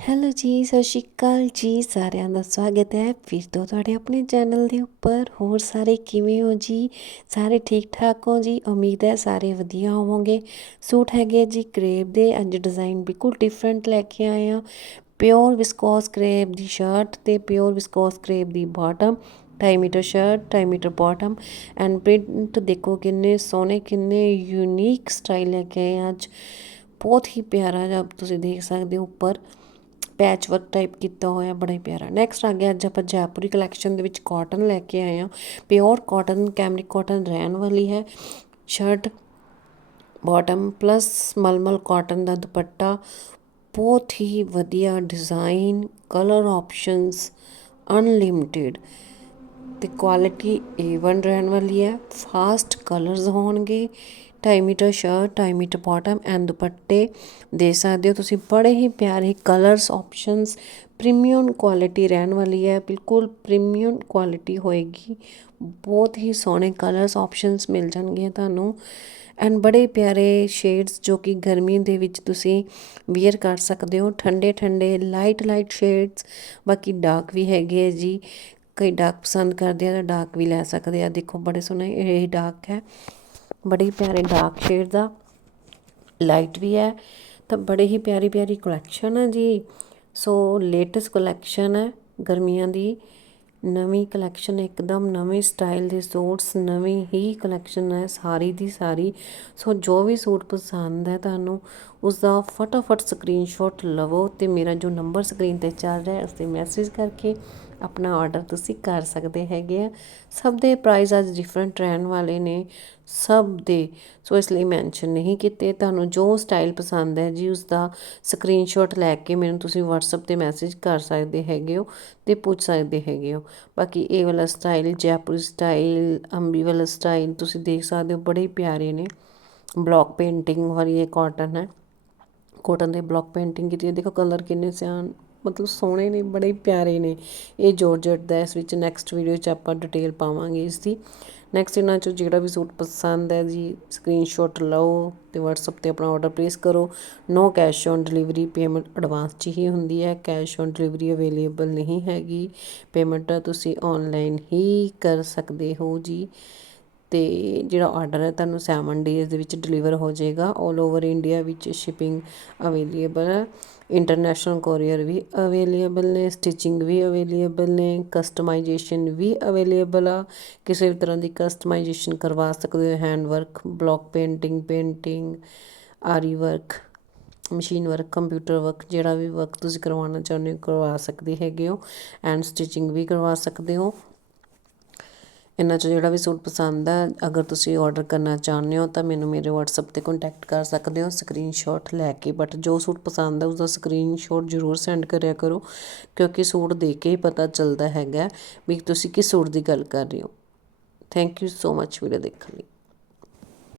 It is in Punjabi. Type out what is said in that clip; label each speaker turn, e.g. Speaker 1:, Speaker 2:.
Speaker 1: ਹੈਲੋ ਜੀ, ਸਤਿ ਸ਼੍ਰੀ ਅਕਾਲ ਜੀ, ਸਾਰਿਆਂ ਦਾ ਸਵਾਗਤ ਹੈ। ਫਿਰ ਤੋਂ ਤੁਹਾਡੇ ਆਪਣੇ ਚੈਨਲ ਦੇ ਉੱਪਰ। ਹੋਰ ਸਾਰੇ ਕਿਵੇਂ ਹੋ ਜੀ? ਸਾਰੇ ਠੀਕ ਠਾਕ ਹੋ ਜੀ? ਉਮੀਦ ਹੈ ਸਾਰੇ ਵਧੀਆ ਹੋਵੋਗੇ। ਸੂਟ ਹੈਗੇ ਜੀ ਕਰੇਬ ਦੇ ਅੱਜ ਡਿਜ਼ਾਈਨ ਬਿਲਕੁਲ ਡਿਫਰੈਂਟ ਲੈ ਕੇ ਆਏ ਆ ਪਿਓਰ ਵਿਸਕੋਸ ਕਰੇਬ ਦੀ ਸ਼ਰਟ ਤੇ pure viscose crepe the bottom 2 metre shirt 2 metre bottom and print ਦੇਖੋ ਕਿੰਨੇ ਸੋਹਣੇ, ਕਿੰਨੇ ਯੂਨੀਕ ਸਟਾਈਲ ਲੈ ਕੇ ਆਏ ਅੱਜ। ਬਹੁਤ ਹੀ ਪਿਆਰਾ ਜਿਹਾ ਤੁਸੀਂ ਦੇਖ ਸਕਦੇ ਹੋ ਉੱਪਰ। ਪੈਚ ਵਰਕ ਟਾਈਪ ਕੀਤਾ ਹੋਇਆ, ਬੜਾ ਹੀ ਪਿਆਰਾ। ਨੈਕਸਟ ਆ ਗਿਆ, ਅੱਜ ਆਪਾਂ ਜੈਪੁਰੀ ਕਲੈਕਸ਼ਨ ਦੇ ਵਿੱਚ ਕਾਟਨ ਲੈ ਕੇ ਆਏ ਆ ਪਿਓਰ ਕਾਟਨ ਕੈਮਰਿਕ ਕਾਟਨ ਰਹਿਣ ਵਾਲੀ ਹੈ। ਸ਼ਰਟ ਬਾਟਮ ਪਲੱਸ ਮਲਮਲ ਕਾਟਨ ਦਾ ਦੁਪੱਟਾ। ਬਹੁਤ ਹੀ ਵਧੀਆ ਡਿਜ਼ਾਈਨ ਕਲਰ ਆਪਸ਼ਨਸ ਅਨਲਿਮਿਟਿਡ ਤੇ ਕੁਆਲਿਟੀ A1 ਰਹਿਣ ਵਾਲੀ ਹੈ। ਫਾਸਟ ਕਲਰਸ ਹੋਣਗੇ। 2 metre shirt 2 metre bottom and ਦੁਪੱਟੇ ਦੇ ਸਕਦੇ ਹੋ। ਤੁਸੀਂ ਬੜੇ ਹੀ ਪਿਆਰੇ ਕਲਰਸ ਆਪਸ਼ਨਸ ਪ੍ਰੀਮੀਅਮ ਕੁਆਲਿਟੀ ਰਹਿਣ ਵਾਲੀ ਹੈ। ਬਿਲਕੁਲ ਪ੍ਰੀਮੀਅਮ ਕੁਆਲਿਟੀ ਹੋਏਗੀ। ਬਹੁਤ ਹੀ ਸੋਹਣੇ ਕਲਰਸ ਆਪਸ਼ਨਸ ਮਿਲ ਜਾਣਗੇ ਤੁਹਾਨੂੰ। ਐਂਡ ਬੜੇ ਪਿਆਰੇ ਸ਼ੇਡਸ ਜੋ ਕਿ ਗਰਮੀ ਦੇ ਵਿੱਚ ਤੁਸੀਂ ਵੇਅਰ ਕਰ ਸਕਦੇ ਹੋ। ਠੰਡੇ ਠੰਡੇ ਲਾਈਟ ਲਾਈਟ ਸ਼ੇਡਸ ਬਾਕੀ ਡਾਰਕ ਵੀ ਹੈਗੇ ਜੀ। ਕਈ ਡਾਰਕ ਪਸੰਦ ਕਰਦੇ ਆ ਤਾਂ ਡਾਰਕ ਵੀ ਲੈ ਸਕਦੇ ਆ। ਦੇਖੋ ਬੜੇ ਸੋਹਣੇ ਇਹ ਡਾਰਕ ਹੈ। ਬੜੇ ਪਿਆਰੇ ਡਾਰਕ ਸ਼ੇਡ ਦਾ ਲਾਈਟ ਵੀ ਹੈ, ਤਾਂ ਬੜੇ ਹੀ ਪਿਆਰੀ ਪਿਆਰੀ ਕਲੈਕਸ਼ਨ ਹੈ ਜੀ। ਸੋ ਲੇਟੈਸਟ ਕਲੈਕਸ਼ਨ ਹੈ, ਗਰਮੀਆਂ ਦੀ। ਨਵੀਂ ਕਲੈਕਸ਼ਨ ਇੱਕਦਮ ਨਵੇਂ ਸਟਾਈਲ ਦੇ ਸੂਟਸ ਨਵੀਂ ਹੀ ਕਲੈਕਸ਼ਨ ਹੈ, ਸਾਰੀ ਦੀ ਸਾਰੀ। ਸੋ ਜੋ ਵੀ ਸੂਟ ਪਸੰਦ ਹੈ ਤੁਹਾਨੂੰ ਉਸ ਦਾ ਫਟਾਫਟ ਸਕਰੀਨਸ਼ਾਟ ਲਵੋ ਤੇ ਮੇਰਾ ਜੋ ਨੰਬਰ ਸਕਰੀਨ ਤੇ ਚੱਲ ਰਿਹਾ ਉਸ ਤੇ ਮੈਸੇਜ ਕਰਕੇ ਆਪਣਾ ਆਰਡਰ ਤੁਸੀਂ ਕਰ ਸਕਦੇ ਹੈਗੇ ਆ। ਸਭ ਦੇ ਪ੍ਰਾਈਸ ਅੱਜ ਡਿਫਰੈਂਟ ਰਹਿਣ ਵਾਲੇ ਨੇ, ਸਭ ਦੇ। ਸੋ ਇਸ ਲਈ ਮੈਂਸ਼ਨ ਨਹੀਂ ਕੀਤੇ। ਤੁਹਾਨੂੰ ਜੋ ਸਟਾਈਲ ਪਸੰਦ ਹੈ ਜੀ ਉਸ ਦਾ ਸਕਰੀਨਸ਼ਾਟ ਲੈ ਕੇ ਮੈਨੂੰ ਤੁਸੀਂ WhatsApp ਤੇ ਮੈਸੇਜ ਕਰ ਸਕਦੇ ਹੈਗੇ ਹੋ ਤੇ ਪੁੱਛ ਸਕਦੇ ਹੈਗੇ ਹੋ। ਬਾਕੀ ਇਹ ਵਾਲਾ ਸਟਾਈਲ ਜੈਪੁਰੀ ਸਟਾਈਲ ਅੰਬੀ ਵਾਲਾ ਸਟਾਈਲ ਤੁਸੀਂ ਦੇਖ ਸਕਦੇ ਹੋ, ਬੜੇ ਪਿਆਰੇ ਨੇ। ਬਲੌਕ ਪੇਂਟਿੰਗ ਵਾਲੀ ਇਹ ਕਾਟਨ ਹੈ। ਕੋਟਨ ਦੇ ਬਲੌਕ ਪੇਂਟਿੰਗ ਕੀਤੀ ਹੈ। ਦੇਖੋ ਕਲਰ ਕਿੰਨੇ ਸਿਆਣ ਮਤਲਬ ਸੋਹਣੇ ਨੇ, ਬੜੇ ਪਿਆਰੇ ਨੇ। ਇਹ ਜੋਰਜਟ ਦਾ ਇਸ ਵਿੱਚ ਨੈਕਸਟ ਵੀਡੀਓ 'ਚ ਆਪਾਂ ਡਿਟੇਲ ਪਾਵਾਂਗੇ ਇਸ ਦੀ ਨੈਕਸਟ ਇਹਨਾਂ 'ਚੋਂ ਜਿਹੜਾ ਵੀ ਸੂਟ ਪਸੰਦ ਹੈ ਜੀ ਸਕਰੀਨਸ਼ਾਟ ਲਓ ਤੇ WhatsApp ਤੇ ਆਪਣਾ ਆਰਡਰ ਪਲੇਸ ਕਰੋ। No cash on delivery payment advance 'ਚ ਹੀ ਹੁੰਦੀ ਹੈ। ਕੈਸ਼ ਔਨ ਡਿਲੀਵਰੀ ਅਵੇਲੇਬਲ ਨਹੀਂ ਹੈਗੀ। ਪੇਮੈਂਟ ਤੁਸੀਂ ਆਨਲਾਈਨ ਹੀ ਕਰ ਸਕਦੇ ਹੋ ਜੀ। ਅਤੇ ਜਿਹੜਾ ਆਰਡਰ ਹੈ ਤੁਹਾਨੂੰ ਸੈਵਨ ਡੇਜ਼ ਦੇ ਵਿੱਚ ਡਿਲੀਵਰ ਹੋ ਜਾਏਗਾ। 올 ਓਵਰ ਇੰਡੀਆ ਵਿੱਚ ਸ਼ਿਪਿੰਗ ਅਵੇਲੇਬਲ ਹੈ। ਇੰਟਰਨੈਸ਼ਨਲ ਕੋਰੀਅਰ ਵੀ ਅਵੇਲੇਬਲ ਨੇ ਸਟਿਚਿੰਗ ਵੀ ਅਵੇਲੇਬਲ ਨੇ ਕਸਟਮਾਈਜੇਸ਼ਨ ਵੀ ਅਵੇਲੇਬਲ ਆ। ਕਿਸੇ ਵੀ ਤਰ੍ਹਾਂ ਦੀ ਕਸਟਮਾਈਜੇਸ਼ਨ ਕਰਵਾ ਸਕਦੇ ਹੋ। Hand work block painting painting ਆਰੀ work machine work computer work ਜਿਹੜਾ ਵੀ ਵਰਕ ਤੁਸੀਂ ਕਰਵਾਉਣਾ ਚਾਹੁੰਦੇ ਹੋ ਕਰਵਾ ਸਕਦੇ ਹੈਗੇ ਹੋ। ਐਂਡ ਸਟਿਚਿੰਗ ਵੀ ਕਰਵਾ ਸਕਦੇ ਹੋ। ਇਹਨਾਂ 'ਚੋਂ ਜਿਹੜਾ ਵੀ ਸੂਟ ਪਸੰਦ ਆ ਅਗਰ ਤੁਸੀਂ ਔਡਰ ਕਰਨਾ ਚਾਹੁੰਦੇ ਹੋ, ਤਾਂ ਮੈਨੂੰ ਮੇਰੇ ਵਟਸਐਪ ਤੇ ਕੰਟੈਕਟ ਕਰ ਸਕਦੇ ਹੋ ਸਕਰੀਨਸ਼ਾਟ ਲੈ ਕੇ। ਬਟ ਜੋ ਸੂਟ ਪਸੰਦ ਆ ਉਸਦਾ ਸਕਰੀਨਸ਼ਾਟ ਜ਼ਰੂਰ ਸੈਂਡ ਕਰਿਆ ਕਰੋ, ਕਿਉਂਕਿ ਸੂਟ ਦੇਖ ਕੇ ਹੀ ਪਤਾ ਚੱਲਦਾ ਹੈਗਾ ਵੀ ਤੁਸੀਂ ਕਿਸ ਸੂਟ ਦੀ ਗੱਲ ਕਰ ਰਹੇ ਹੋ। Thank you so much video ਦੇਖਣ ਲਈ।